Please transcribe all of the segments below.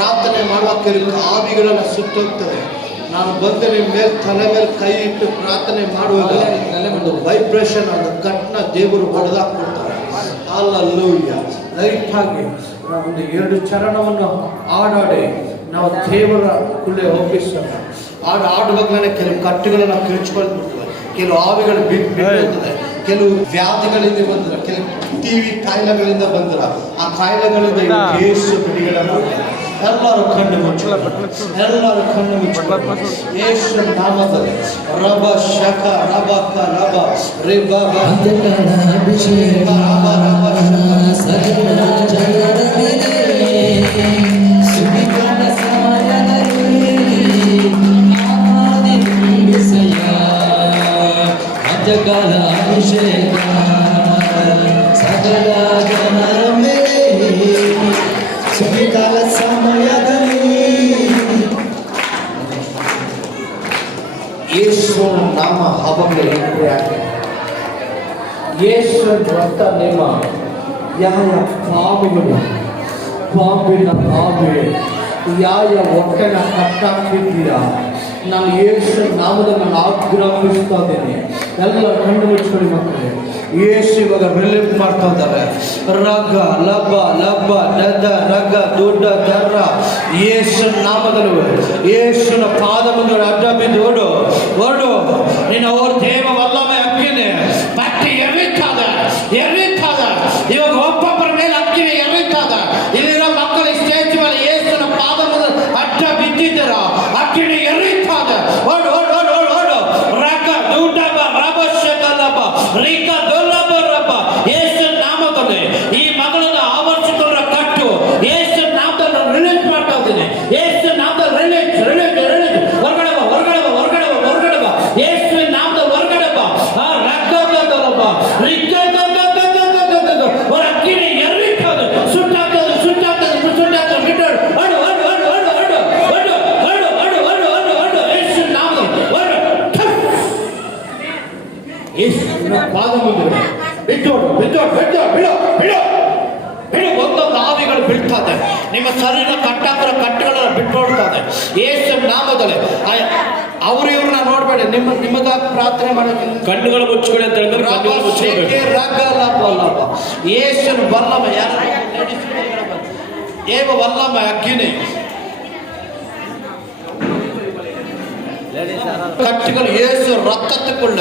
ಪ್ರಾರ್ಥನೆ ಮಾಡುವ ಕೆಲವು ಆವಿಗಳನ್ನು ಸುತ್ತೋಗ್ತದೆ. ನಾನು ಬಂದು ನಿಮ್ಮ ಮೇಲೆ ತಲೆ ಮೇಲೆ ಕೈ ಇಟ್ಟು ಪ್ರಾರ್ಥನೆ ಮಾಡುವಾಗ ಒಂದು ವೈಬ್ರೇಷನ್, ಒಂದು ಕಟ್ನ ದೇವರು ಹೊಡೆದಾಕ್ಬಿಡ್ತಾರೆ. ಹಲ್ಲೆಲೂಯಾ. ಲೈಟ್ ಆಗಿ ನಾವು ಒಂದು 2 ಚರಣವನ್ನು ಹಾಡಾಡಿ ನಾವು ದೇವರ ಕುಳ್ಳೆ ಒಪ್ಪಿಸೋಣ. ಆಡುವಾಗಲೇ ಕೆಲವು ಕಟ್ಟುಗಳನ್ನು ಕಿರ್ಚ್ಕೊಳ್ಬಿಡ್ತವೆ, ಕೆಲವು ಆವಿಗಳು ಬಿಟ್ಟಿರ್ತದೆ, ಕೆಲವು ವ್ಯಾಧಿಗಳಿಂದ ಬಂದ್ರೆ, ಕೆಲವು ಟಿವಿ ಕಾಯಿಲೆಗಳಿಂದ ಬಂದ್ರೆ ಆ ಕಾಯಿಲೆಗಳಿಂದ ಯೇಸು ಬಿಡುಗಡೆ ಮಾಡ್ತಾರೆ. ಎಲ್ಲರೂ ಕಣ್ಣು ಮುಚ್ಚಲ, ಎಲ್ಲರೂ ಕಣ್ಣು ಮುಚ್ಚಲ. ಯೇಸು ನಾಮದಲ್ಲಿ ರಬ ಶಕ ರಬಕ ರಬ ರಿಬ ಅಭಿಷೇಕ ರಬ ರಬ ಸಕಲ ಜಗದ ಮೇಲೆ ಸುಖಿಕನ ಸಮಯದಲ್ಲಿ ಆದಿ ವಿಸಯ ಅಜಗಲ ಅಭಿಷೇಕ ಸಕಲ ಜನರ ಮೇಲೆ ಸುಖಿಕಾಲ ಸಮಯದಲ್ಲಿ ಯೇಸು ನಾಮ ಹವಕ್ಕೆ ಯೇಸು ರಕ್ತ ನೇಮ ಯಾವ ಪಾಪಗಳು ಪಾಪಿನ ಆವೆ ಯಾವ ಹೊಟ್ಟೆನ ಕಟ್ಟಾಕ್ತಿದ್ದೀರಾ, ನಾನು ಯೇಸು ನಾಮದಲ್ಲಿ ನಾನು ಆಜ್ಞಾಪಿಸ್ತಾ ಇದ್ದೇನೆ. ಎಲ್ಲ ಕಣ್ಣು ಮುಚ್ಚಿಕೊಳ್ಳಿ ಮಕ್ಕಳೇ. ಯೇಸು ಇವಾಗ ರಿಲೀಫ್ ಮಾಡ್ತಾ ಇದ್ದಾರೆ. ರಗ ಲಬ ಲಬ ದದ ರಗ ದೊಡ್ಡ ದರ್ರ ಯೇಸು ನಾಮದಲ್ಲಿ ಯೇಸುನ ಪಾದ ಮುಂದೆ ಅಡ್ಡ ಬಿದ್ದು ಓಡು ಓಡು. ನಿನ್ನ ಅವ್ರ ದೇವ ವಲ್ಲಮೆ ಅಕ್ಕಿನೇ ಪಟ್ಟಿ ಎರಿತಾದ ಎರಿತಾದ. ಇವಾಗ ಒಬ್ಬೊಬ್ಬರ ಮೇಲೆ ಅಕ್ಕಿನೇ ಎರಿತಾದ. ಇಲ್ಲಿರೋ ಮಕ್ಕಳು ಸ್ಟೇಜ್ ಮೇಲೆ ಯೇಸುನ ಪಾದ ಮುಂದೆ ಅಡ್ಡ ಬಿದ್ದಿದ್ದಾರ. ಅಕ್ಕಿನೇ ಎರಿತಾದ. ಓಡು ಓಡು ಓಡು ಓಡು ಓಡು. ರಗ ದೂಡಬ ರಬ ಶಕಲಬ ರಿಕ ದೊಲ್ಲಬ ರಬ. ಯೇಸು ನಾಮದಲ್ಲಿ ಈ ಮಗಳನ್ನು ಆವರಿಸಿಕೊಂಡ್ರ ಕಟ್ಟು ಯೇಸು ನಾಮದಲ್ಲಿ ರಿಲೀಸ್ ಮಾಡ್ತಾ ಇದ್ದೀನಿ. ಯೇಸು ನಾಮದಲ್ಲಿ ರಿಲೀಸ್ ರಿಲೀಸ್ ರಿಲೀಸ್. ಹೊರಗಡೆ ಬಾ ಹೊರಗಡೆ ಬಾ ಹೊರಗಡೆ ಬಾ ಹೊರಗಡೆ ಬಾ. ಯೇಸು ನಾಮದಲ್ಲಿ ಹೊರಗಡೆ ಬಾ. ರಗ ದೊಲ್ಲಬ ರಿಕ ಅಕ್ಕಿನೇ ಎರಿತಾದ. ಸುಟ್ಟಾಗ್ತದೆ ಸುಟ್ಟಾಗ್ತದೆ ಸುಟ್ಟಾಗ್ತದೆ. ಬಿಟ್ಟೋಡು ಓಡು ಓಡು ಓಡು ಓಡು ಓಡು ಓಡು ಓಡು ಓಡು ಓಡು ಓಡು ಓಡು. ಯೇಸು ನಾಮದಲ್ಲಿ ಓಡು. ಯೇಸುವಿನ ಪಾದ ಮುಂದೆ ಬಿಟ್ಟೋಡು ಬಿಟ್ಟೋಡು ಬಿಟ್ಟೋ ಬಿಡೋ ಬಿಡೋ ಬಿಡು. ಒಂದೊಂದು ಆವಿಗಳು ಬೀಳ್ತದೆ. ನಿಮ್ಮ ಶರೀರ ಕಟ್ಟಾಕಿರೋ ಕಟ್ಟುಗಳನ್ನು ಬಿಟ್ಟೋಡ್ತದೆ ಯೇಸು ನಾಮದಲ್ಲಿ. ಅವರು ಇವ್ರನ್ನ ನೋಡ್ಬೇಡಿ. ನಿಮಗಾಗಿ ಪ್ರಾರ್ಥನೆ ಮಾಡೋದು ಕಣ್ಣುಗಳು ಮುಚ್ಕೊಳ್ಳಿ ಅಂತ ಹೇಳಿದ್ರೆ ಕಣ್ಣುಗಳು ಮುಚ್ಚಬೇಕು. ಯೇಸು ವಲ್ಲಮ ಯಾರು ಏವ ವಲ್ಲಮ ಅಗ್ಗಿನೇ ಕಟ್ಟುಗಳು ಯೇಸು ರಕ್ತತ್ತುಕೊಳ್ಳ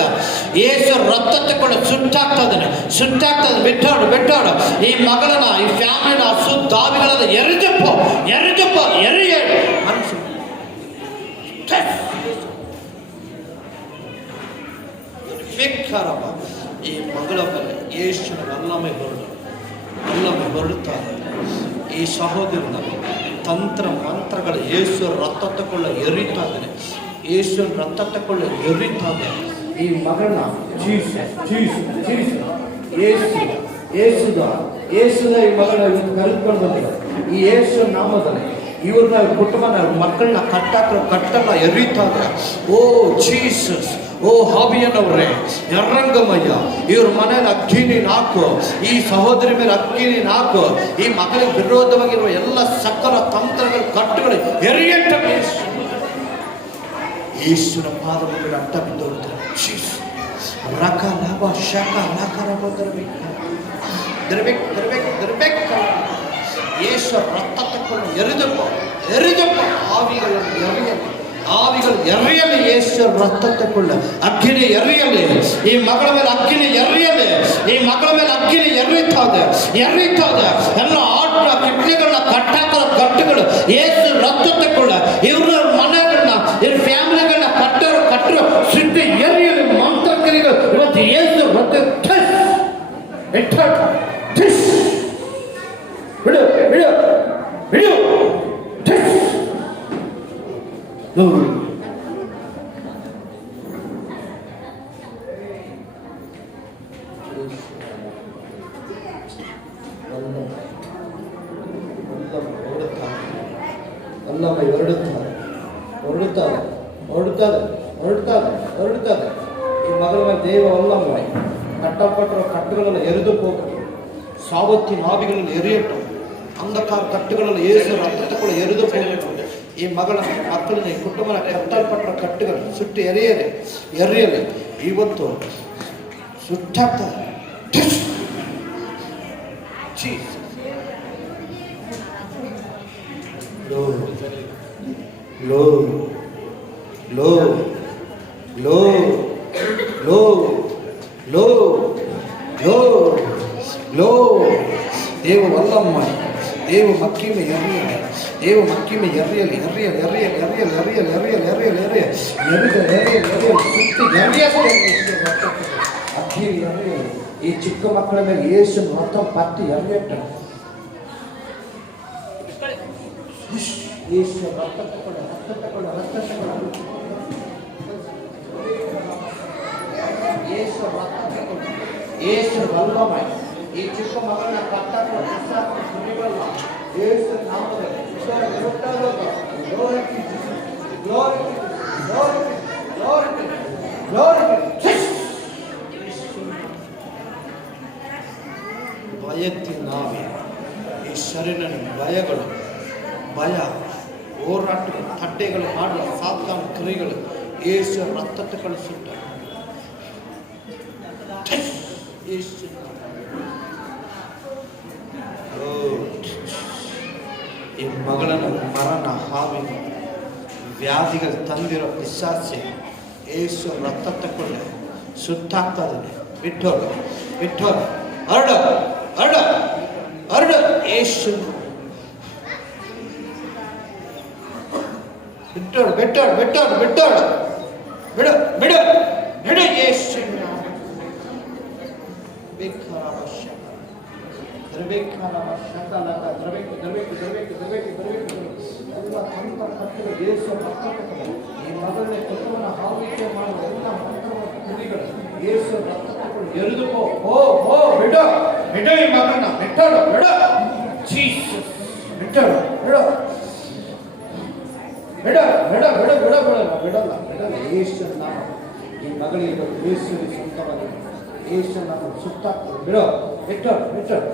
ಯೇಸು ರಕ್ತತ್ತುಕೊಳ್ಳ ಸುಟ್ಟಾಗ್ತದೆ ಸುಟ್ಟಾಗ್ತದೆ. ಬಿಟ್ಟಾಡು ಬಿಟ್ಟಾಡು. ಈ ಮಗಳನ್ನ ಈ ಫ್ಯಾಮಿಲಿನ ಸುದ್ದಾವಿಗಳನ್ನ ಎರಿದಪ್ಪ ಎರಿದಪ್ಪ ಎರಿಯ ಈ ಮಗಳ ಮೇಲೆ ಯೇಸುನ ವಲ್ಲಮೆ ಹೊರಡುತ್ತಾರೆ. ಈ ಸಹೋದರನ ತಂತ್ರ ಮಂತ್ರಗಳು ಯೇಸು ರಕ್ತ ತಕೊಳ್ಳ ಎರಿತಾ ಇದ್ದಾನೆ. ಯೇಸು ರಕ್ತ ತಕೊಳ್ಳ ಎರಿತಾ ಇದೆ. ಈ ಮಗಳನ್ನ ಯೇಸುದ ಈ ಮಗಳ ಕರೆದುಕೊಂಡು ಬಂದಿಲ್ಲ. ಈ ಯೇಸು ನಾಮದಲ್ಲಿ ಇವ್ರನ್ನ ಕುಟುಂಬನ ಮಕ್ಕಳನ್ನ ಕಟ್ಟನ್ನ ಎರಿತಾ ಇದ್ದಾರೆ. ಓ ಜೀಸಸ್, ಓ ಹಾಬಿಯನವ್ರೆ, ಯರ್ರಂಗಮಯ್ಯ, ಇವ್ರ ಮನೇಲಿ ಅಕ್ಕಿನಿ ನಾಕು, ಈ ಸಹೋದರಿ ಮೇಲೆ ಅಕ್ಕಿನಿ ನಾಕು, ಈ ಮಗಳಿಗೆ ವಿರೋಧವಾಗಿರುವ ಎಲ್ಲ ಸಕಲ ತಂತ್ರಗಳ ಕಟ್ಟುಗಳು ಎರಿಯಟ್ಟ ಯೇಸುನ ಪಾದ ಮುಂದೆ ಅಡ್ಡ ಬಿದ್ದೋಗ್ತಾರೆ. ರಕ ಲಾಭ ಶಕ ನಕರ ದರ್ಬೇಕು ಯೇಸು ರಕ್ತ ತಕ್ಕೊಂಡು ಎರಿದಪ್ಪ ಆವಿಗಳು ಎರಿಯಲಿ. ಯೇಸು ರಕ್ತ ತಕ್ಕೊಳ್ಳ ಅಗ್ಗಿನಿ ಎರಿಯಲಿ. ಈ ಮಗಳ ಮೇಲೆ ಅಗ್ಗಿನಿ ಎರಿಯಲಿ. ಈ ಮಗಳ ಮೇಲೆ ಅಗ್ಗಿನಿ ಎರಿತಾದೆ. ಎಲ್ಲ ಆಟ ಕಿಡ್ನಿಗಳನ್ನ ಕಟ್ಟಾಕೋ ಗಟ್ಟುಗಳು ಯೇಸು ರಕ್ತ ತಕ್ಕೊಳ್ಳ. ಇವ್ರ ಮನೆಗಳನ್ನ ಇವ್ರ ಫ್ಯಾಮಿಲಿಗಳನ್ನ ಕಟ್ಟರು ಸಿಟ್ಟು ಎರಿಯಲಿ. ಮಂತ್ರಕರಿಗಳು ಇವತ್ತು ಯೇಸು ಬಿಡು ಬಿಡು ಬಿಡು. ಹೊರಡುತ್ತಾರೆ. ಈ ಮಗಳ ಮೇಲೆ ದೇವ ವಲ್ಲಮೆ ಕಟ್ಟಲ್ಪಟ್ಟಿರುವ ಕಟ್ಟುಗಳನ್ನು ಎರಿದು ಹೋಗು. ಸಾವತ್ತಿನ ಆವಿಗಳನ್ನು ಎರಿಯಟ್ಟು ಅಂಧಕಾರ ಕಟ್ಟುಗಳಲ್ಲಿ ಯೇಸು ರಕ್ತಗಳು ಎರಿದು ಹೋಗಬೇಕು. ಈ ಮಕ್ಕಳನ್ನ ಈ ಕುಟುಂಬನ ಕಟ್ಟಲ್ಪಟ್ಟ ಕಟ್ಟುಗಳು ಸುಟ್ಟು ಎರೆಯಲಿ ಇವತ್ತು ಸುಟ್ಟಾಗ್ತದೆ. ದೇವ ವಲ್ಲಮ್ಮ ದೇವ ಮಕ್ಕಿಮೆ ಎರಿಯಲಿ, ದೇವ ಮಕ್ಕಿಮೆ ಎರಿಯಲಿ, ಈ ಚಿಕ್ಕ ಮಕ್ಕಳ ಮೇಲೆ ಯೇಸು ರಕ್ತ ಪಟ್ಟಿ ಎರಿಯಟ್ಟ. ಯೇಸು ರಕ್ತ ತಗೊಳ್ಳ ಯೇಸು ವಲ್ಲಮ್ಮ ಈ ಚಿಕ್ಕ ಮಕ್ಕಳನ್ನ ಕಟ್ಟಲು ಯೇಸು ನಾಮದಲ್ಲಿ ಭಯಕ್ಕೆ ನಾವೇ ಈ ಶರೀರನ ಭಯ ಹೋರಾಟಗಳು ತಟ್ಟೆಗಳು ಮಾಡುವ ಸಾತಾನ ಕ್ರಿಯೆಗಳು ಯೇಸು ರಕ್ತಗಳು ಸುಟ್ಟ ಯೇಸು ಈ ಮಗಳನ್ನ ಮರಣ ಹಾವಿ ವ್ಯಾಧಿಗಳು ತಂದಿರೋ ಪಿಶಾಚಿ ಯೇಸು ರಕ್ತ ತಗೊಂಡು ಸುಟ್ಟಾಗ್ತದೆ. ಬಿಟ್ಟೋರು ಹರಡ ಯೇಸು ಬಿಟ್ಟೋಡು ಬಿಡು ಯೇಸು ಈ ಮಗಳನ್ನೇ ಕುಟುಂಬನ ಹಾವಿಕೆ ಮಾಡುವ ಎಲ್ಲ ಮಂತ್ರಗಳು ಯೇಸು ಎರಿದುಕೋ ಬಿಡು ಈ ಮಗನ ಬಿಟ್ಟೋಡು ಬಿಡಲ್ಲ ಯೇಸು ನಾಮ ಈ ಮಗಳಿಗೆ ಯೇಸು ಸ್ವಂತವಾಗಿದೆ. ಯೇಸು ನಾಮ ಸುತ್ತಾಗ್ತದೆ. ಬಿಟ್ಟೋಡು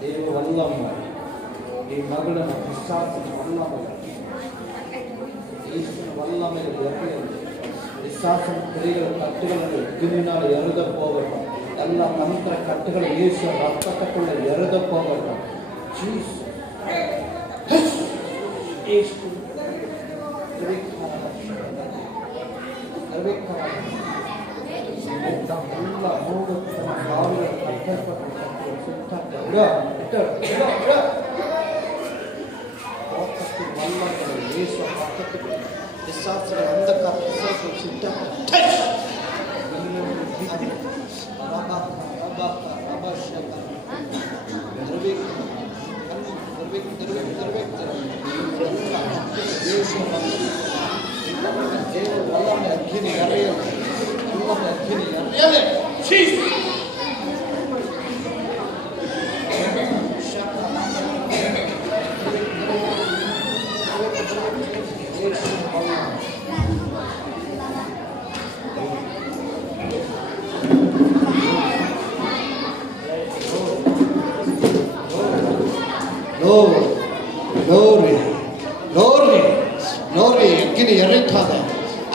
ದೇವ ವಲ್ಲಮ್ಮ ಈ ಮಗಳನ್ನ ಪಿಶಾಚನ ವಲ್ಲಮೆಯಲ್ಲಿ ಪಿಶಾಚನ ಕ್ರಿಯೆಗಳ ಕಟ್ಟುಗಳನ್ನು ದಿನಾಳು ಎರೆದಕ್ಕೆ ಹೋಗಬೇಕು. ಎಲ್ಲ ತಂತ್ರ ಕಟ್ಟುಗಳು ಯೇಸು ರಕ್ತ ತಕ್ಕೊಳ್ಳಿ ಎರೆದಕ್ಕೆ ಹೋಗಬೇಕು.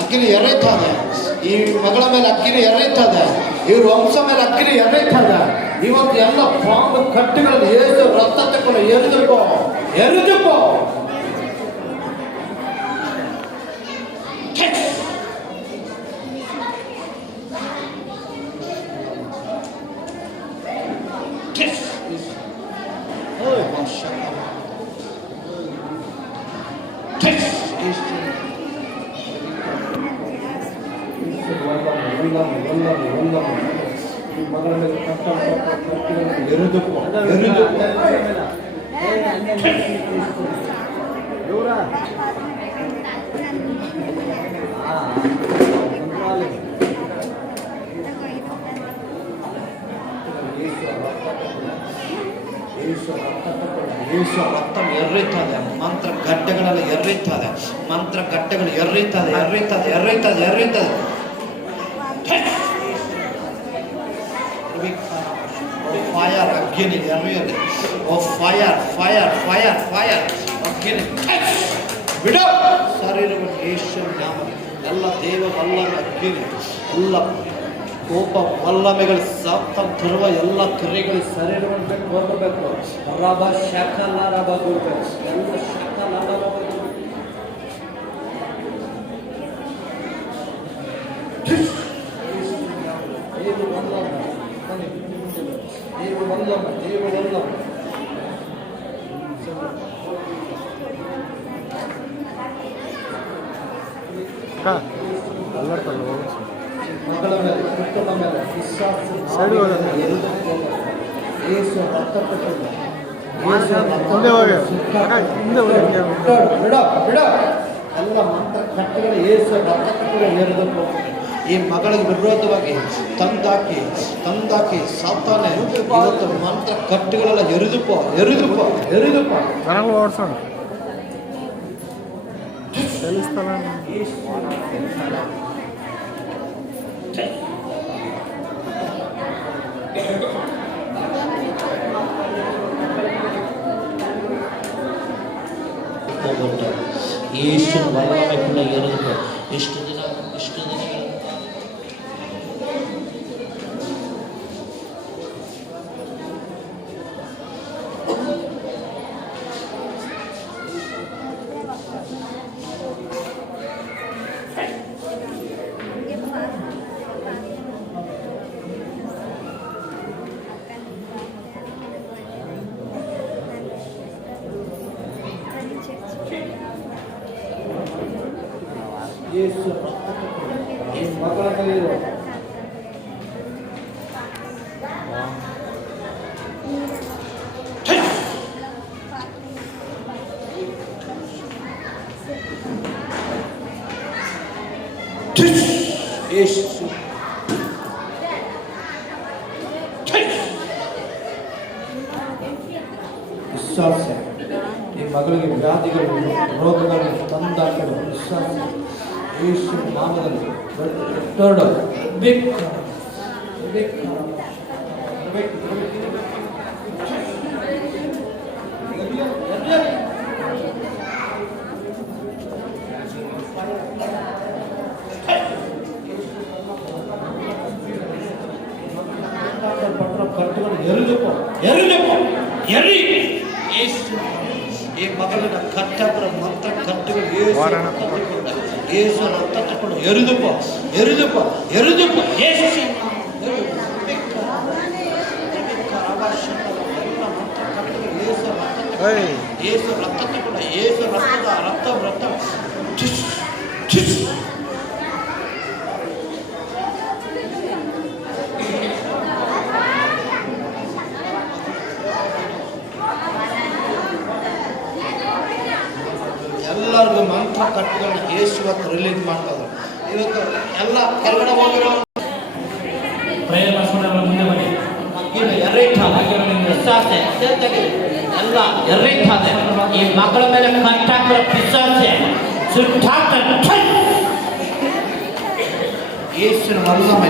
ಅಕ್ಕಿನ ಎರೆಯುತ್ತದೆ. ಈ ಮಗಳ ಮೇಲೆ ಅಕ್ಕಿನ ಎರೆಯುತ್ತದೆ. ಇವ್ರ ವಂಶ ಮೇಲೆ ಅಕ್ಕಿನ ಎರೆಯುತ್ತದೆ. ಇವತ್ತು ಎಲ್ಲ ಪಾಪ ಕಟ್ಟುಗಳನ್ನು ಏಸು ರಕ್ತ ತಕೊಂಡು ಎರೆದುಕೋ ಈ ಮಗಳ ಮೇಲೆ ಯೇಸು ರಕ್ತ ಎರ್ರೀತದೆ, ಮಂತ್ರ ಗಡ್ಡೆಗಳೆಲ್ಲ ಎರ್ರೀತದೆ, ಮಂತ್ರ ಗಡ್ಡೆಗಳು ಎರ್ರೀತದೆ ಎರ್ರೀತದೆ ಎರ್ರೀತದೆ ಎರ್ರೀತದೆ. ಫೈರ್ ಅಗ್ನಿ ಎರೆಯಲಿ. ಓ ಫೈರ್ ಫೈರ್ ಫೈರ್ ಫೈರ್ ಅಗ್ನಿ ಬಿಡ ಶರೀರವನ್ನು ಯೇಸುವಿನ ನಾಮ. ಎಲ್ಲ ದೇವ ವಲ್ಲಭ ಅಗ್ನಿ, ಎಲ್ಲ ಕೋಪ ವಲ್ಲಭೆಗಳು ಸಪ್ತ ತರುವ ಎಲ್ಲ ಕ್ರಿಯೆಗಳು ಶರೀರವನ್ನು ಬಿಟ್ಟು ಹೋಗಬೇಕು. ರಬ ಶಕಲ ರಬ ಗುರುಬೇಕು, ಎಲ್ಲ ಶಕಲ ರಬ ಮಗಳ ಮೇಲೆ ಪುಟ್ಟನ ಮೇಲೆ ಎಲ್ಲ ಮಂತ್ರ ಕಟ್ಟೆಗಳು ಏಸು ರಕ್ತಗಳು ಎರೆದು ಈ ಮಗಳಿಗೆ ವಿರೋಧವಾಗಿ ತಂದಾಕಿ ಸಾತಾನೆ ಇವತ್ತು ಮಂತ್ರ ಕಟ್ಟುಗಳೆಲ್ಲ ಎರಿದುಪ್ಪ ಓಡಿಸೋಣ ಯೇಸುವಿನ ವಲ್ಲಭೆ ಕೂಡ ಎರೆದು ಇಷ್ಟು ದಿನ ಯೇಸು ಈ ಮಗಳ ಕೈಯಿರೋ ಯೇಸು ವಿಶ್ವಾಸ ಈ ಮಗಳಿಗೆ ವ್ಯಾಧಿಗಳು ರೋಗಗಳನ್ನು ತಂದಾಕಲು ವಿಶ್ವಾಸ ಯೇಸು ನಾಮದಲ್ಲಿ ಹೊರಡು. ಈ ಮಗಳನ್ನ ಕಟ್ಟಪುರ ಮಂತ್ರ ಕಟ್ಟುಗಳು ಏಸು ರಕ್ತ ತಕೊಂಡು ಎರಿದುಪ್ಪ ಏಸು ರಕ್ತ ತಗೊಂಡ ಏಸು ರಕ್ತ ಎಲ್ಲರಿಗೂ ಮಂತ್ರ ಕಟ್ಟುಗಳನ್ನ ಯೇಸು ಇವತ್ತು ರಿಲೀಸ್ ಮಾಡ್ತಾರೆ. ಇವತ್ತು ಎಲ್ಲ ಕೆಳಗಡೆ ಹೋಗಿರೋ ಎಲ್ಲ ಎರ್ರೀತಾದೆ. ಈ ಮಕ್ಕಳ ಮೇಲೆ ಕಟ್ಟಾಕಿರೋ ಪಿಶಾಚೆ ಸುಟ್ಟಾಕ್ತಾರೆ. ಯೇಸುವಿನ ವಲ್ಲಭೆ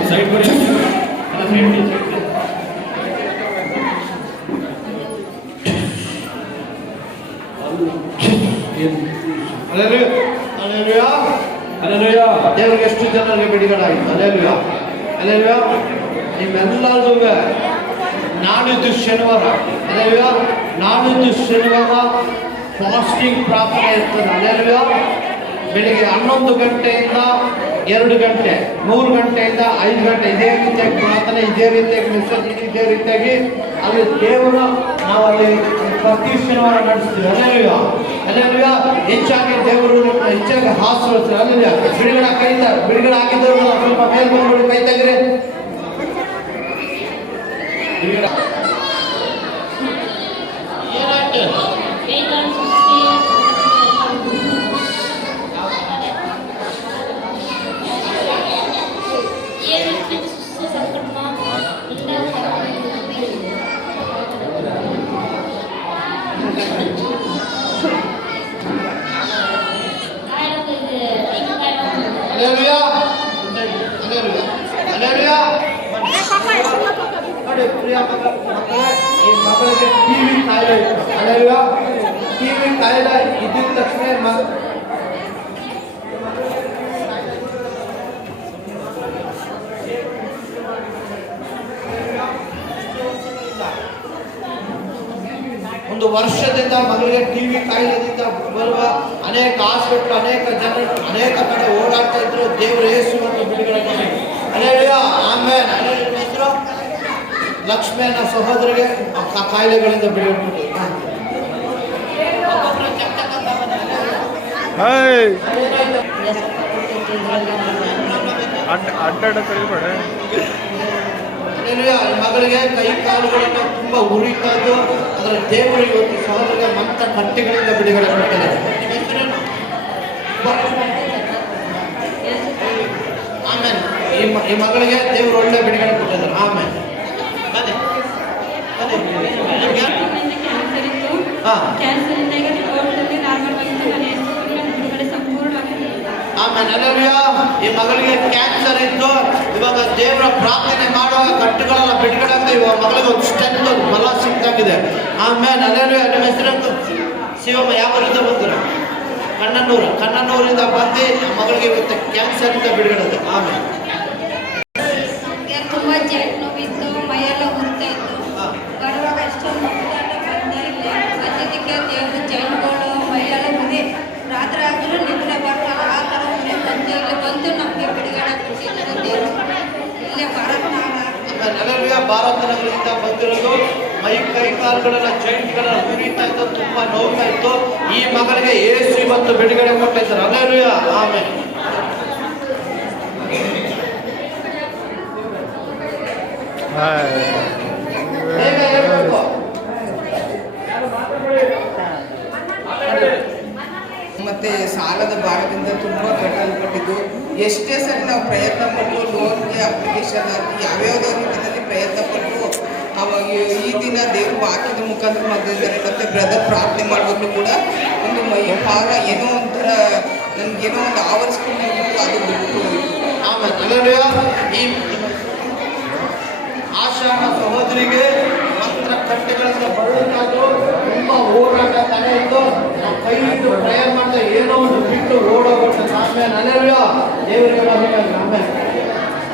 ದೇವರಿಗೆ ಎಷ್ಟು ಜನರಿಗೆ ಬಿಡುಗಡೆ ಆಯಿತು. ಅಲ್ಲೆಲ್ಲುಯಾ ನಿಮ್ಮೆಲ್ಲರಿಗೂ ನಾಡಿದ್ದು ಶನಿವಾರ ಫಾಸ್ಟಿಂಗ್ ಪ್ರಾರ್ಥನೆ ಇರ್ತದೆ. ಅಲ್ಲೆಲ್ಲುಯಾ ಬೆಳಿಗ್ಗೆ 11 ಗಂಟೆಯಿಂದ 2 ಗಂಟೆ 3 ಗಂಟೆಯಿಂದ 5 ಗಂಟೆ ಇದೇ ರೀತಿಯಾಗಿ ಪ್ರಾರ್ಥನೆ, ಇದೇ ರೀತಿಯಾಗಿ ಮೆಸೇಜ್, ಇದೇ ರೀತಿಯಾಗಿ ಅಲ್ಲಿ ದೇವರು ನಾವು ಅಲ್ಲಿ ಪ್ರತಿ ಶನಿವಾರ ನಡೆಸ್ತೀವಿ. ಅಲ್ಲೆಲ್ಲುಯಾ ಹೆಚ್ಚಾಗಿ ದೇವರು ಹೆಚ್ಚಾಗಿ ಆಶೀರ್ವದಿಸ್ತಾರೆ. ಅಲ್ಲೆಲ್ಲುಯಾ ಬಿಡುಗಡೆ ಆಗಿದ್ದವರು ಸ್ವಲ್ಪ ಮೇಲ್ ಬಂದ್ಬಿಡಿ, ಕೈ ತೆಗಿರಿ. Hallelujah hallelujah hallelujah. ನೋಡಿ ಪ್ರಿಯ ಮಕ್ಕಳೇ, ಈ ಮಕ್ಕಳಿಗೆ ಟಿವಿ ಕಾಯಿಲೆ ಇತ್ತು. ಹಲ್ಲೆಲೂಯಾ. ಟಿವಿ ಕಾಯಿಲೆ ಇದ್ದಿದ ತಕ್ಷಣ ಒಂದು ವರ್ಷದಿಂದ ಮಗಳಿಗೆ ಟಿವಿ ಕಾಯಿಲೆದಿಂದ ಬರುವ ಅನೇಕ ಹಾಸ್ಪಿಟಲ್, ಅನೇಕ ಜನರು ಅನೇಕ ಕಡೆ ಓಡಾಡ್ತಾ ಇದ್ರು. ದೇವರು ಯೇಸುವನ್ನು ಬಿಡುಗಡೆ ಮಾಡಿ. Hallelujah amen. ಹೆಸರು ಲಕ್ಷ್ಮಿಯನ್ನ ಸಹೋದರಿಗೆ ಕಾಯಿಲೆಗಳಿಂದ ಬಿಡುಗಡೆ ಮಗಳಿಗೆ ಕೈ ಕಾಲುಗಳನ್ನು ತುಂಬಾ ಉರಿತಾ ಇದ್ದು, ಅದರ ದೇವರು ಇವತ್ತು ಸಹೋದರಿಗೆ ಮಂತ ಕಟ್ಟಿಗಳಿಂದ ಬಿಡುಗಡೆ ಕೊಟ್ಟಿದ್ದಾರೆ. ಆಮೇಲೆ ಈ ಮಗಳಿಗೆ ದೇವರು ಒಳ್ಳೆ ಬಿಡುಗಡೆ ಕೊಟ್ಟಿದ್ದಾರೆ. ಆಮೇಲೆ ಈ ಮಗಳಿಗೆ ಕ್ಯಾನ್ಸರ್ ಇತ್ತು. ಇವಾಗ ದೇವರ ಪ್ರಾರ್ಥನೆ ಮಾಡುವಾಗ ಕಟ್ಟುಗಳೆಲ್ಲ ಬಿಡುಗಡೆ ಆಗ್ತದೆ. ಇವಾಗ ಮಗಳಿಗೆ ಒಂದು ಸ್ಟ್ರೆಂತ್, ಒಂದು ಬಲ ಸಿಕ್ಕಾಗಿದೆ. ಆಮೇಲೆ ಅಲ್ಲೆಲ್ಲೂಯಾ. ನಿಮ್ಮ ಹೆಸರು ಶಿವಮ್ಮ ಯಾವರಿಂದ ಬಂದರು? ಕಣ್ಣನೂರಿಂದ ಬಂದು ಮಗಳಿಗೆ ಇವತ್ತು ಕ್ಯಾನ್ಸರ್ ಇಂದ ಬಿಡುಗಡೆ ಇದೆ. ಆಮೇಲೆ ತುಂಬಾ ಜೇಟ್ ನೋವಿತ್ತು, ಮೈಯೆಲ್ಲ ಉರಿತಾ ಇತ್ತು. ಬರುವಾಗ ಅಷ್ಟೊಂದು ಅದಕ್ಕೆ ದೇವ್ರ ಜೈನ್ಗಳು ಮೈಯೆಲ್ಲ ಉರಿ, ರಾತ್ರಿ ಆದರೂ ನಿದ್ರೆ ಬರಲ್ಲ. ಆ ಥರ ಉರಿ ಬಂದು ಇಲ್ಲಿ ಬಂದು ನಮಗೆ ಬಿಡುಗಡೆ ಕೊಟ್ಟಿದ್ದಾರೆ ದೇವರು. ಇಲ್ಲೇ ಭಾರತ ನಗರದಿಂದ ಬಂದಿರೋದು. ಕೈ ಕಾಲುಗಳೆಲ್ಲ ಜಾಯಿಂಟ್ಗಳೆಲ್ಲ ಉರಿತಾ ಇತ್ತು, ತುಂಬಾ ನೋವ್ತಾ ಇತ್ತು. ಈ ಮಗಳಿಗೆ ಯೇಸು ಇವತ್ತು ಬಿಡುಗಡೆ ಕೊಟ್ಟಿದ್ದಾರೆ. Hallelujah amen. ಮತ್ತೆ ಸಾಲದ ಭಾರದಿಂದ ತುಂಬ ಕಟ್ಟಲ್ಪಟ್ಟಿದ್ದು. ಎಷ್ಟೇ ಸರಿ ನಾವು ಪ್ರಯತ್ನ ಪಟ್ಟು ಲೋನ್ಗೆ ಅಪ್ಲಿಕೇಶನ್ ಹಾಕಿ ಯಾವ್ಯಾವುದೋ ರೀತಿಯಲ್ಲಿ ಪ್ರಯತ್ನ ಪಟ್ಟು ಅವಾಗ ಈ ದಿನ ದೇವರು ವಾಕ್ಯದ ಮುಖಾಂತರ ಮಾಡಿದ್ದಾರೆ. ಮತ್ತು ಬ್ರದರ್ ಪ್ರಾರ್ಥನೆ ಮಾಡುವಾಗಲೂ ಕೂಡ ಒಂದು ಮೈ ಭಾಗ ಏನೋ ಒಂಥರ ನನಗೇನೋ ಒಂದು ಆವರಿಸ್ಕೊಂಡು ಅದು ಬಿಟ್ಟು ಆಮೇಲೆ ಈ ಆಶಾ ಸಹೋದರಿಗೆ ಮಂತ್ರ ಕಟ್ಟೆಗಳಿಂದ ಬರಬೇಕಾದ್ರು ತುಂಬಾ ಹೋರಾಟ ತಡೆ ಇತ್ತು. ಕೈ ಇಟ್ಟು ಪ್ರೇಯರ್ ಮಾಡ್ತಾ ಏನೋ ಒಂದು ಬಿಟ್ಟು ಓಡೋಗ್ಬಿಟ್ಟು ಆಮೇಲೆ ಅಲ್ಲೆಲ್ಲೂಯಾ ದೇವರಿಗೆ ಆಮೇಲೆ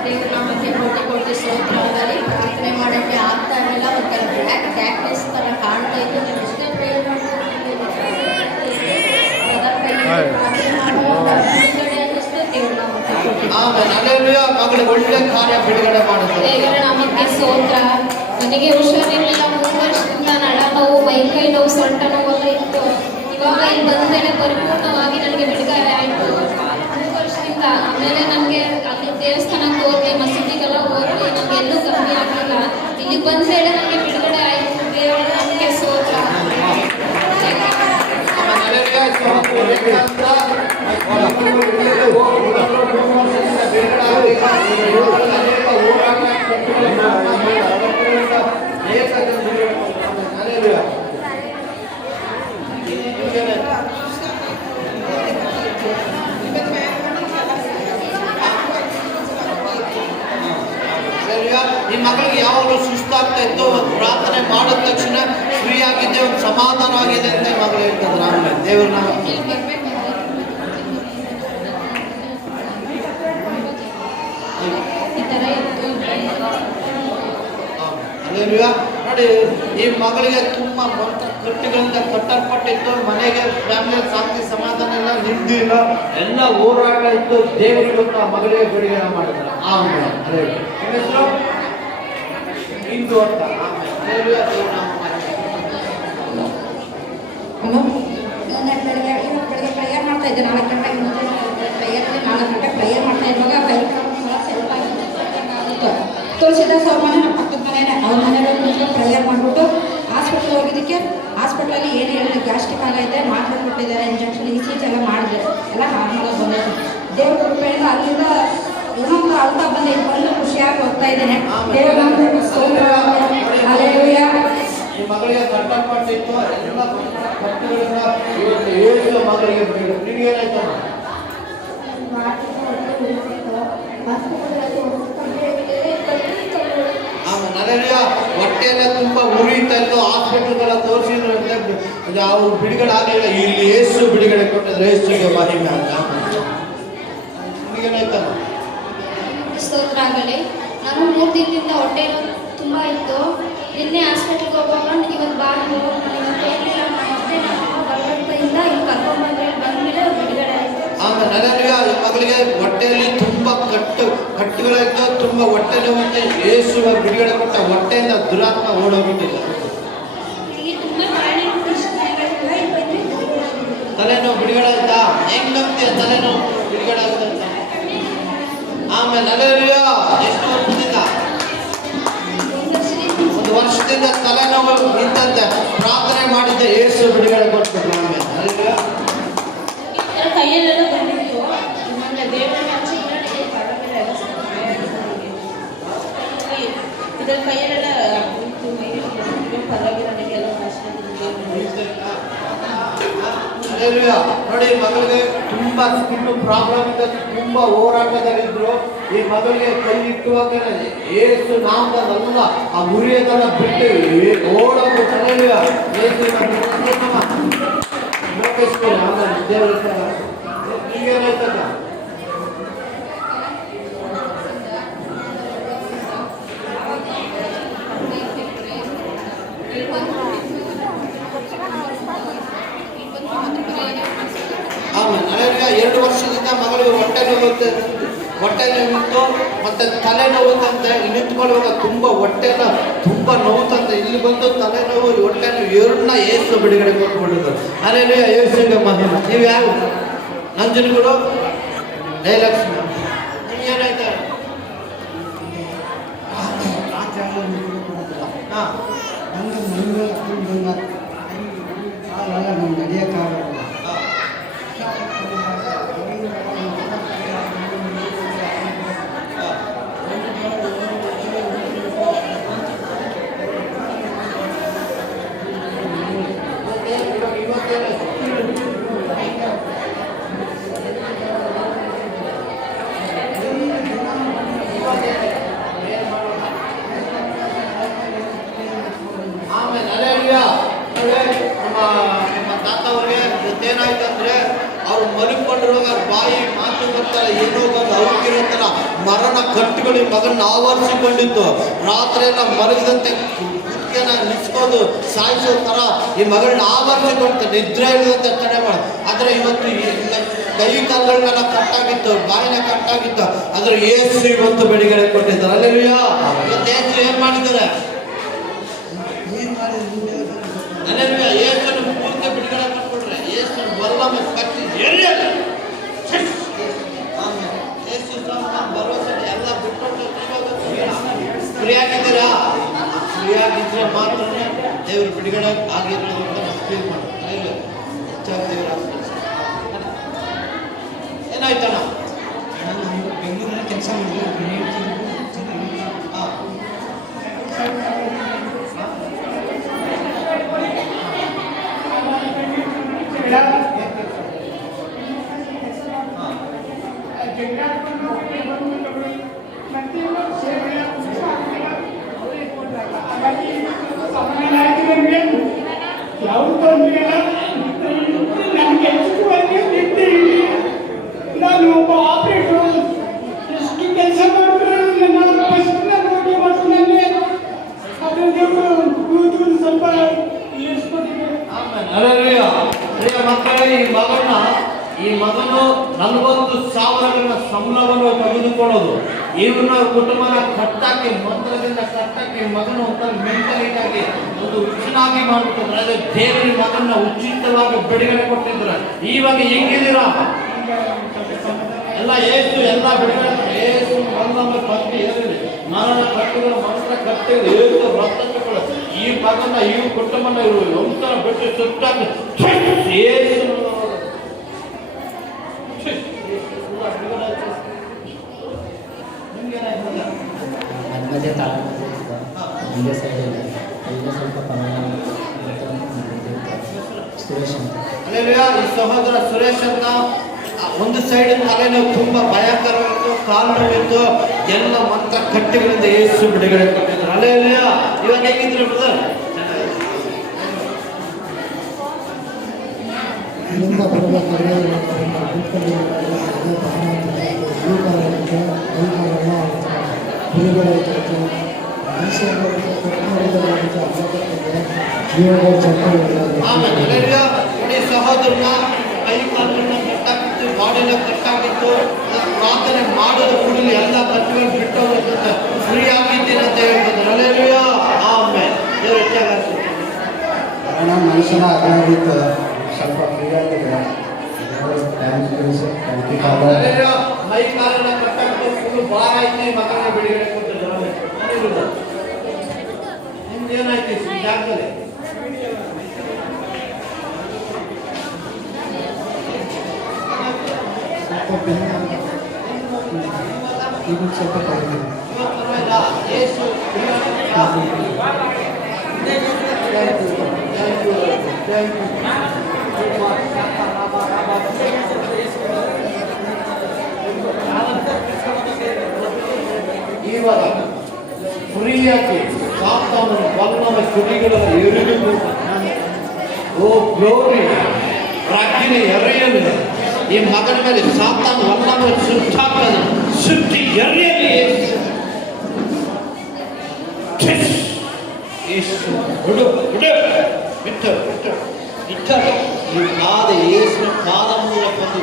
ದೇವ್ರ ನಮಗೆ ಕೋಟಿ ಸ್ತೋತ್ರದಲ್ಲಿ ಪ್ರಾರ್ಥನೆ ಮಾಡೋಕ್ಕೆ ಆಗ್ತಾ ಇರಲಿಲ್ಲ. ಒಂಥರ ಬ್ಲ್ಯಾಕ್ ಬ್ಯಾಕ್ನೆಸ್ ಥರ ಕಾಣ್ತಾ ಇತ್ತು. ನೀವು ಎಷ್ಟೇ ಪ್ರೇಯರ್ ಮಾಡ್ತಾರೆ ಅನ್ನಿಸ್ತು. ದೇವ್ರ ನಾಮಕ್ಕೆ ಆಮೇಲೆ ಅಲ್ಲೆಲ್ಲೂಯಾ ಮಗಳಿಗೆ ಒಳ್ಳೆ ಕಾರ್ಯ ಬಿಡುಗಡೆ ಮಾಡುತ್ತೆ. ದೇವರ ನಾಮಕ್ಕೆ ಸ್ತೋತ್ರ. ನನಗೆ ಹುಷಾರಿರಲಿಲ್ಲ. 3 ವರ್ಷದಿಂದ ನಡ ನೋವು, ಮೈಕೈ ನೋವು, ಸೊಂಟ ನೋವೆಲ್ಲ ಇತ್ತು. ಇವಾಗ ಇಲ್ಲಿ ಬಂದೇನೆ ಪರಿಪೂರ್ಣವಾಗಿ ನನಗೆ ಬಿಡುಗಡೆ ಆಯಿತು 3 ವರ್ಷದಿಂದ. ಆಮೇಲೆ ನನಗೆ ಅಲ್ಲಿ ದೇವಸ್ಥಾನಕ್ಕೆ ಹೋಗಿ, ಮಸೀದಿಗೆಲ್ಲ ಹೋಗಿ ನನಗೆ ಎಲ್ಲೂ ಕಮ್ಮಿ ಆಗಿಲ್ಲ. ಇಲ್ಲಿಗೆ ಬಂದೇಳೆ ನನಗೆ ಬಿಡುಗಡೆ ಆಯಿತು. ದೇವರ ನಮಗೆ ಸ್ತೋತ್ರ. ಈ ಮಗಳಿಗೆ ಯಾವಾಗಲೂ ಸುಸ್ತಾಗ್ತಾ ಇತ್ತು. ಒಂದು ಪ್ರಾರ್ಥನೆ ಮಾಡಿದ ತಕ್ಷಣ ಫ್ರೀ ಆಗಿದೆ, ಒಂದು ಸಮಾಧಾನವಾಗಿದೆ ಅಂತ ಮಗಳು ಹೇಳ್ತಿದ್ರು. ಆಮೇಲೆ ದೇವ್ರ ನಾಮ ನೋಡಿ. ಈ ಮಗಳಿಗೆ ತುಂಬಾ ಕಟ್ಟುಗಳಿಂದ ಕಟ್ಟಲ್ಪಟ್ಟಿತ್ತು. ಮನೆಗೆ ಫ್ಯಾಮಿಲಿ ಶಾಂತಿ ಸಮಾಧಾನ ಎಲ್ಲ ನಿಂದಿಲ್ಲ, ಎಲ್ಲ ಹೋರಾಟ ಇತ್ತು. ದೇವರು ಆ ಮಗಳಿಗೆ ಬಿಡುಗಡೆ ಮಾಡಿದ್ರು. ಅದೇ ಹೆಸರು ಇಂದು ಅಂತ. ಹಲೋ, ಬೆಳಗ್ಗೆ ಪ್ರೇಯರ್ ಮಾಡ್ತಾ ಇದ್ದೆ. 4 ಗಂಟೆಗೆ ಮುಂಚೆ ಪ್ರೇಯರ್ಲಿ 4 ಗಂಟೆಗೆ ಪ್ರೇಯರ್ ಮಾಡ್ತಾ ಇರುವಾಗ ಕೈ ಸ್ವಲ್ಪ ಆಗಿತ್ತು. ತುಳಸಿದಾಸ್ ಅವ್ರ ಮನೆ ನಮ್ಮ ಪಕ್ಕದ ಮನೆಯೇ. ಅವ್ರ ಮನೆಯಲ್ಲಿ ಕುತ್ಕೊಂಡು ಪ್ರೇಯರ್ ಮಾಡಿಬಿಟ್ಟು ಹಾಸ್ಪಿಟ್ಲ್ ಹೋಗಿದ್ದಕ್ಕೆ ಹಾಸ್ಪಿಟ್ಲಲ್ಲಿ ಏನು ಹೇಳಿದೆ, ಗ್ಯಾಸ್ಟ್ರಿಕ್ ಆಗೈತೆ, ಮಾತ್ರೆ ಕೊಟ್ಟಿದ್ದಾರೆ, ಇಂಜೆಕ್ಷನ್ ECG ಎಲ್ಲ ಮಾಡಿದೆ, ಎಲ್ಲ ನಾರ್ಮಲಾಗಿ ಬಂದೈತೆ. ದೇವ್ರ ಕೃಪೆಯಿಂದ ಅಲ್ಲಿಂದ ಇನ್ನೊಂದು ಅಳ್ತಾ ಬಂದು ಬಂದು ಖುಷಿಯಾಗಿ ಹೋಗ್ತಾ ಇದ್ದೇನೆ. ದೇವರ ಹಲ್ಲೆಲೂಯಾ. ಈ ಮಗಳಿಗೆ ಕಟ್ಟಲ್ಪಟ್ಟಿತ್ತು. ಎಲ್ಲ ಕಟ್ಟುಗಳಿಂದ ಇವತ್ತು 7 ಮಗಳಿಗೆ ಬಿಡುಗಡೆ. ಏನಾಯ್ತಮ್ಮ? ಹೊಟ್ಟೆಲ್ಲ ತುಂಬಾ ಉರಿತಾ ಇತ್ತು, ಹಾಸ್ಪಿಟಲ್ಗೆಲ್ಲ ತೋರಿಸಿದ್ರಂತೆ, ಅವ್ರು ಬಿಡುಗಡೆ ಆಗಲಿಲ್ಲ. ಇಲ್ಲಿ ಯೇಸು ಬಿಡುಗಡೆ ಕೊಟ್ಟಿದ್ರೆ ಯೇಸುಗೆ ಮಹಿಮೆ ಅಂತ. ಏನಾಯ್ತಲ್ಲ ಸ್ತೋತ್ರ ಆಗಲಿ. ನಾನು 3 ದಿನದಿಂದ ಹೊಟ್ಟೆ ನೋವು ತುಂಬ ಇತ್ತು. ನಿನ್ನೆ ಹಾಸ್ಪಿಟ್ಲಿಗೆ ಹೋಗುವಾಗ ಇವತ್ತು ಬಾರಿ ಹೋಗೋಣ ಹೋಗಲಿಲ್ಲ. ಮತ್ತೆ ನಮ್ಮ ಬಲವಂತದಿಂದ ಇಲ್ಲಿ ಕರ್ಕೊಂಡ್ಬಂದ್ರೆ ಬಂದ್ಮೇಲೆ ಬಿಡುಗಡೆ ಆಯಿತು. ಆಮೇಲೆ ನನಗೆ ಮಗಳಿಗೆ ಹೊಟ್ಟೆಯಲ್ಲಿ ತುಂಬಾ ಕಟ್ಟುಗಳಾಯ್ತು, ತುಂಬಾ ಹೊಟ್ಟೆ ನೋವಿತ್ತು. ಯೇಸು ಬಿಡುಗಡೆ ಕೊಟ್ಟ ಹೊಟ್ಟೆಯಿಂದ ದುರಾತ್ಮ ಓಡೋಗ್ಬಿಟ್ಟಿಲ್ಲ. ನನಗೆ ತುಂಬ ತಲೆನೋವು ಬಿಡುಗಡೆ ಆಯ್ತಾ? ಹೆಂಗ್ ನಂಬ್ತೀಯ ತಲೆನೋವು ಬಿಡುಗಡೆ ಆಗುತ್ತಂತ? ಆಮೇಲೆ ಎಷ್ಟು ವರ್ಷದಿಂದ? 1 ವರ್ಷದಿಂದ ತಲೆನೋವು ನಿಂತಂತೆ ಪ್ರಾರ್ಥನೆ ಮಾಡಿದ್ದೆ, ಯೇಸು ಬಿಡುಗಡೆ ಕೊಟ್ಬಿಟ್ರು. ಆಮೇಲೆ ಕೈಯಲ್ಲೆಲ್ಲ ಬಂದಿತ್ತು. ಆಮೇಲೆ ದೇವರ ನನಗೆ ಪರವಾಗಿಲ್ಲ, ಇದರ ಕೈಯಲ್ಲೆಲ್ಲ ಪರವಾಗಿಲ್ಲ, ನನಗೆಲ್ಲ ನೋಡಿ, ಮಗಳಿಗೆ ತುಂಬಾ ಸ್ಕಿನ್ ಪ್ರಾಬ್ಲಮ್ ಇದೆ, ತುಂಬಾ ಹೋರಾಟದಲ್ಲಿದ್ರು. ಈ ಮಗಳಿಗೆ ಕೈ ಇಟ್ಟುವಾಗ ಏಸು ನಾಮದಲ್ಲ ಆ ಗುರಿಯದನ್ನ ಬಿಟ್ಟು ಓಡೋದು ತಲೆಯ ಈಗೇನಾಯ್ತಲ್ಲ ನನಗೆ 2 ವರ್ಷದಿಂದ ಮಗಳಿಗೆ ಹೊಟ್ಟೆ ನೋವಿತ್ತು ಮತ್ತೆ ತಲೆನೋವು ತಂತೆ. ನಿಂತ್ಕೊಳ್ಳುವಾಗ ತುಂಬಾ ಹೊಟ್ಟೆನ ತುಂಬಾ ನೋವು ತಂತೆ. ಇಲ್ಲಿ ಬಂದು ತಲೆನೋವು ಹೊಟ್ಟೆ ನೋವು ಎರಡನ್ನ ಏಸು ಬಿಡುಗಡೆ ಕೊಟ್ಬಿಟ್ಟಿದ್ರು. ಅಲ್ಲೇ ಏಸುಗೆ ಮಹಿಮೆ. ನೀವು ಯಾರು? ನಂಜನಗೂಡು ಜಯಲಕ್ಷ್ಮಿ. ನಿಮ್ಗೇನಾಯ್ತು? ನಮ್ಮ ತಾತ ಅವ್ರಿಗೆ ಏನಾಯ್ತಂದ್ರೆ ಅವ್ರು ಮಲ್ಕೊಂಡಿರುವಾಗ ಬಾಯಿ ಮಾತು ಬರ್ತಾರೆ, ಏನೋ ಬಂದು ಅವ್ರಿಗಿರೋತರ ಮರಣ ಕಟ್ಟುಗಳು ಈ ಮಗನ ಆವರಿಸಿಕೊಂಡಿತ್ತು. ರಾತ್ರಿ ಎಲ್ಲ ಮಲಗಿದಂತೆ ಕುತ್ತಿಗೆನ ನಿಸ್ಕೋದು ಸಾಯಿಸೋ ತರ ಈ ಮಗಳನ್ನ ಆವರಿಸಿಕೊಡ್ತಾರೆ, ನಿದ್ರೆ ಇಳಿದಂತೆ ತಡೆ ಮಾಡಿ. ಆದ್ರೆ ಇವತ್ತು ಕೈ ಕಾಲುಗಳನ್ನೆಲ್ಲ ಕಟ್ಟಾಗಿತ್ತು, ಬಾಯಿನ ಕಟ್ಟಾಗಿತ್ತು. ಆದ್ರೆ ಏಸು ಇವತ್ತು ಬಿಡುಗಡೆ ಕೊಟ್ಟಿದ್ದಾರೆ. ಅಲ್ಲೆಲ್ಲೂಯ. ಇವತ್ತು ಏಸು ಏನ್ ಮಾಡಿದ್ದಾರೆ? ಏಸನ್ನು ಪೂರ್ತಿ ಬಿಡುಗಡೆ ಮಾಡ್ಕೊಡ್ರೆ ಏಸನ್ನು ಬಲ್ಲಮ ಕಟ್ಟಿ ಏಸು ಭರವಸೆ ಎಲ್ಲ ಬಿಟ್ಟು ಫ್ರೀಯಾಗಿದ್ದೀರಾ? ಫ್ರೀಯಾಗಿದ್ರೆ ಮಾತ್ರ ದೇವರು ಬಿಡುಗಡೆ ಆಗಿರೋದು ಅಂತ ನಾವು ಫೀಲ್ ಮಾಡ್ತೀವಿ. ಏನಾಯ್ತಣ್ಣ? ಬೆಂಗಳೂರಲ್ಲಿ ಕೆಲಸ ಮಾಡಿದ್ರೆ ಯಾವ ತೊಂದರೆ ನನಗೆ ನಾನು ಒಬ್ಬ ಆಪರೇಟರ್ ಎಷ್ಟು ಕೆಲಸ ಮಾಡ್ತಾರೆ ನಾನು ಫಸ್ಟ್ ನೋಡಿ ಮತ್ತು ನನಗೆ ಅದ್ರ ದೇವರು ಸ್ವಲ್ಪ ಮಕ್ಕಳೇ, ಈ ಮಗನು 40,000 ಸಂಬಳವನ್ನು ತೆಗೆದುಕೊಳ್ಳೋದು, ಇವ್ರನ್ನ ಕುಟುಂಬನ ಕಟ್ಟಾಕಿ ಮಂತ್ರದಿಂದ ಕಟ್ಟಾಕಿ ಮಗನ ಒಂಥರ ಮೆಂಟಲಿಟಿ ಆಗಿ ಒಂದು ಹುಚ್ಚನಾಗಿ ಮಾಡ್ಬಿಟ್ಟಿದ್ರು. ಅದೇ ದೇವರ ಮಗನ ಉಚಿತವಾಗಿ ಬಿಡುಗಡೆ ಕೊಟ್ಟಿದ್ರು. ಇವಾಗ ಹೆಂಗಿದ್ದೀರಾ? ಎಲ್ಲ ಏಸು ಎಲ್ಲ ಬಿಡುಗಡೆ ಏಸು ಮಗನ ಕಟ್ಟಿ ಏರಿದೆ, ಮರಣ ಕಟ್ಟಿದ್ರು, ಮಂತ್ರ ಕಟ್ಟಿದ್ರು, ಏಸು ರಕ್ತ ತಗೊಳ್ಳ ಈ ಮಗನ ಈ ಕುಟುಂಬನ ಇವರು ವಂಶನ ಬಿಟ್ಟು ಸುತ್ತಾಕಿ ಏಸು ಮಧ್ಯೆ ತಾಳ್ಮೆ ಸೈಡ್ ಇದೆ, ಈಗ ಸ್ವಲ್ಪ ಸುರೇಶ್ ಅಂತ. ಈ ಸಹೋದರ ಸುರೇಶ್ ಅಂತ ಒಂದು ಸೈಡ್ ತಲೆನೋವು ತುಂಬಾ ಭಯಂಕರವಾಗಿತ್ತು. ಕಾಲು ನೋವಿತ್ತು, ಎಲ್ಲ ಮಂತ್ರ ಕಟ್ಟೆಗಳಿಂದ ಯೇಸು ಬಿಡುಗಡೆ ಕೊಟ್ಟಿದ್ರು. ಹಲ್ಲೆಲೂಯಾ. ಇವಾಗ ಹೇಗಿದ್ರು ಬ್ರದರ್? ಇಲ್ಲಿಂದ ಬರಬೇಕಾದ್ರೆ ನೋಡಿ ಸಹೋದರನ ಕೈ ಕಾಲನ್ನ ಕಟ್ಟಾಕಿತ್ತು, ಬಾಡಿನ ಕಟ್ಟಾಕಿತ್ತು. ಪ್ರಾರ್ಥನೆ ಮಾಡೋದು ಕೂಡಲೇ ಎಲ್ಲ ಕಟ್ಟುಗಳು ಬಿಟ್ಟು ಹೋಗುತ್ತೆ, ಫ್ರೀ ಆಗಿದ್ದೀನಿ ಅಂತ ಹೇಳ್ಬೋದು. ಹಲ್ಲೆಲೂಯಾ. ಆಮೆನ್. ದೇವರು ಹೆಚ್ಚಾಗಿ ಮನುಷ್ಯನ ಅಗಾಗಿತ್ತು, ಸ್ವಲ್ಪ ಫ್ರೀ ಆಗಿದೆ. ಮೈ ಕಾಲನ್ನ ಕಟ್ಟಾಕಿತ್ತು, ಫುಲ್ ಭಾರ ಐತಿ, ಮಗನ ಬಿಡುಗಡೆ ಕೊಟ್ಟಿದ್ದಾರೆ. ನಿಮ್ದೇನಾಯ್ತು ಈ ಜಾಗದಲ್ಲಿ? ಈಗ ಸ್ವಲ್ಪ ಕಡಿಮೆ. ಇವಾಗ ಫ್ರೀಯಾಗಿ ಸಾತಾನನ ಬಲನ ತುದಿಗಳನ್ನು ಎರಿದು, ಓ ಗ್ಲೋರಿ, ರಾಜ್ಯನ ಎರೆಯಲು ಈ ಮಗನ ಮೇಲೆ ಸಾತಾನ ವಲ್ಲನ ಸುಟ್ಟಾಕಲು ಸುಟ್ಟಿ ಎರೆಯಲಿ ಯೇಸು ಹುಡು ಹುಡು ಬಿಟ್ಟು ಬಿಟ್ಟು ಇಟ್ಟರು. ಈ ಪಾದ ಯೇಸುವಿನ ಪಾದ ಮೂಲಕ ಬಂದು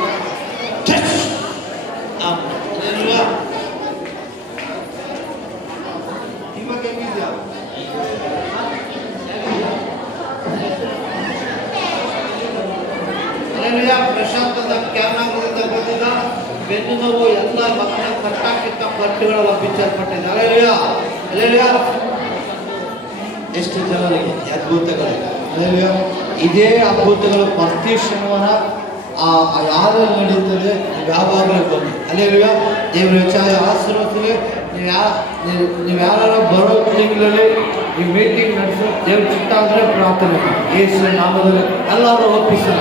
ಇವಾಗ ಹೆಂಗಿದ್ಯಾ? ಪ್ರಶಾಂತದ ಕ್ಯಾಮ್ರಾಗಳಿಂದ ಬಂದಿದ್ದ ಬೆನ್ನು ನೋವು ಎಲ್ಲ ಮಕ್ಕಳ ಕಟ್ಟಾಕಿದ್ದ ಕಟ್ಟುಗಳೆಲ್ಲ ಬಿಚ್ಚಲ್ಪಟ್ಟಿದೆ. ಅಲ್ಲೆಲೂಯಾ. ಅಲ್ಲೆಲೂಯಾ. ಎಷ್ಟು ಜನರಿಗೆ ಅದ್ಭುತಗಳು. ಅಲ್ಲೆಲೂಯಾ. ಇದೇ ಅದ್ಭುತಗಳು ಪ್ರತಿ ಶನಿವಾರ ಯಾರಲ್ಲಿ ನಡೀತದೆ, ಯಾವಾಗಲೂ ಬನ್ನಿ. ಅಲ್ಲೆಲೂಯಾ. ದೇವರು ಹೆಚ್ಚಾಗಿ ಆಶೀರ್ವದಿಸಲಿ. ನೀವು ಯಾರು ಬರೋ ತಿಂಗಳಲ್ಲಿ ಈ ಮೀಟಿಂಗ್ ನಡೆಸೋ ದೇವ್ರ ಚಿತ್ತ ಅಂದರೆ ಪ್ರಾರ್ಥನೆ ಯೇಸು ನಾಮದಲ್ಲಿ ಎಲ್ಲರೂ ಒಪ್ಪಿಸೋಣ.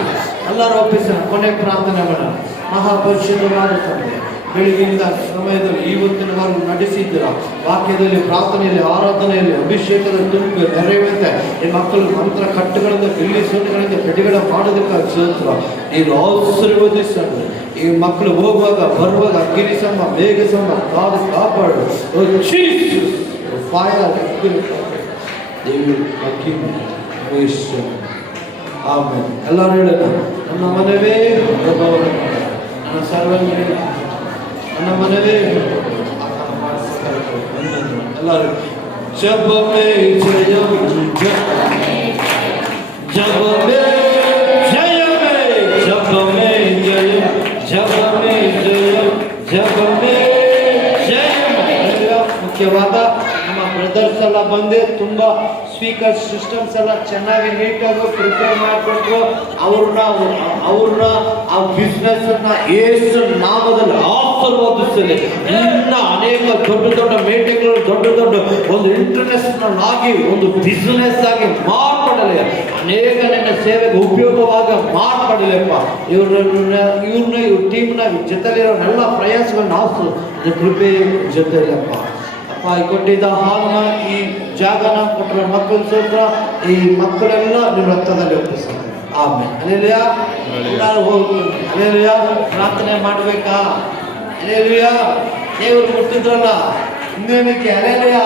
ಕೊನೆ ಪ್ರಾರ್ಥನೆ ಮಾಡೋಣ. ಮಹಾಪರಿಶುದ್ಧವಾದ ತಂದೆ, ಬೆಳಗಿನಿಂದ ಸಮಯದಲ್ಲಿ ಇವತ್ತಿನವರೆಗೂ ನಡೆಸಿದ್ದೀರ. ವಾಕ್ಯದಲ್ಲಿ, ಪ್ರಾರ್ಥನೆಯಲ್ಲಿ, ಆರಾಧನೆಯಲ್ಲಿ, ಅಭಿಷೇಕದಲ್ಲಿ ತುಂಬಿ ನೆರವೇರುತ್ತೆ. ಈ ಮಕ್ಕಳು ಮಂತ್ರ ಕಟ್ಟುಗಳಿಂದ, ಬಿಲ್ಲಿ ಸೊನ್ನೆಗಳಿಂದ ಬಿಡುಗಡೆ ಮಾಡೋದಕ್ಕಾಗಿ ಸ್ತೋತ್ರ. ನೀನು ಆಶೀರ್ವದಿಸೋಣ. ಈ ಮಕ್ಕಳು ಹೋಗುವಾಗ ಬರುವಾಗ ಅಗ್ನಿ ಸಂಬ ಮೇಘ ಸಂಬ ಕಾದು ಕಾಪಾಡು. ಆಮೇಲೆ ಎಲ್ಲರೂ ಹೇಳೋಣ. ನನ್ನ ಮನವೇ ನನ್ನ ಸರ್ವನೇ, ನನ್ನ ಮನವೇ ಎಲ್ಲರೂ ಜಬ ಮೇ ಜಯ ಜಬ ಮೇ ಜಯ ಮೇ ಜಬ ಮೇ ಜಯ ಜಬ ಮೇ ಜಯ ಜಬ ಮೇ ಜಯ. ಮುಖ್ಯವಾದ ನಮ್ಮ ಬ್ರದರ್ಸ್ ಎಲ್ಲ ಬಂದು ತುಂಬ ಸ್ಪೀಕರ್ ಸಿಸ್ಟಮ್ಸ್ ಎಲ್ಲ ಚೆನ್ನಾಗಿ ನೀಟಾಗಿ ಪ್ರಿಪೇರ್ ಮಾಡಿಕೊಟ್ರು. ಅವ್ರನ್ನ ಆ ಬಿಸ್ನೆಸ್ ಅನ್ನ ಯೇಸು ನಾಮದಲ್ಲಿ ಆಶೀರ್ವದಿಸಲಿ. ಇನ್ನ ಅನೇಕ ದೊಡ್ಡ ಮೀಟಿಂಗ್ಗಳು, ದೊಡ್ಡ ಒಂದು ಇಂಟರ್ನ್ಯಾಷನಲ್ ಆಗಿ ಒಂದು ಬಿಸ್ನೆಸ್ ಆಗಿ ಮಾರ್ಪಡಲಿ. ಅನೇಕ ನಿನ್ನ ಸೇವೆಗೆ ಉಪಯೋಗವಾಗಿ ಮಾರ್ಪಡಲಿಪ್ಪ. ಇವ್ರ ಟೀಮ್ನ ಜೊತೆಲಿರೋನೆಲ್ಲ ಪ್ರಯಾಸಗಳನ್ನ ಕೃಪೆ ಜೊತೆಯಲ್ಲಪ್ಪ. ಅಪ್ಪ ಕೊಟ್ಟಿದ್ದ ಹಾಲನ್ನ, ಈ ಜಾಗನ ಕೊಟ್ಟರೆ ಮಕ್ಕಳ ಸೂತ್ರ, ಈ ಮಕ್ಕಳೆಲ್ಲ ನಿಮ್ಮ ರಕ್ತದಲ್ಲಿ ಒಪ್ಪಿಸ್ತಾರೆ. ಆಮೇಲೆ ಅಲ್ಲೆಲ್ಲೂಯಾ. ಎಲ್ಲರೂ ಹೋಗ್ತೀವಿ. ಅಲ್ಲೆಲ್ಲೂಯಾ. ಪ್ರಾರ್ಥನೆ ಮಾಡಬೇಕಾ? ಅಲ್ಲೆಲ್ಲೂಯಾ. ದೇವರು ಮುಟ್ಟಿದ್ರಲ್ಲ, ಇನ್ನೇನಕ್ಕೆ? ಅಲ್ಲೆಲ್ಲೂಯಾ.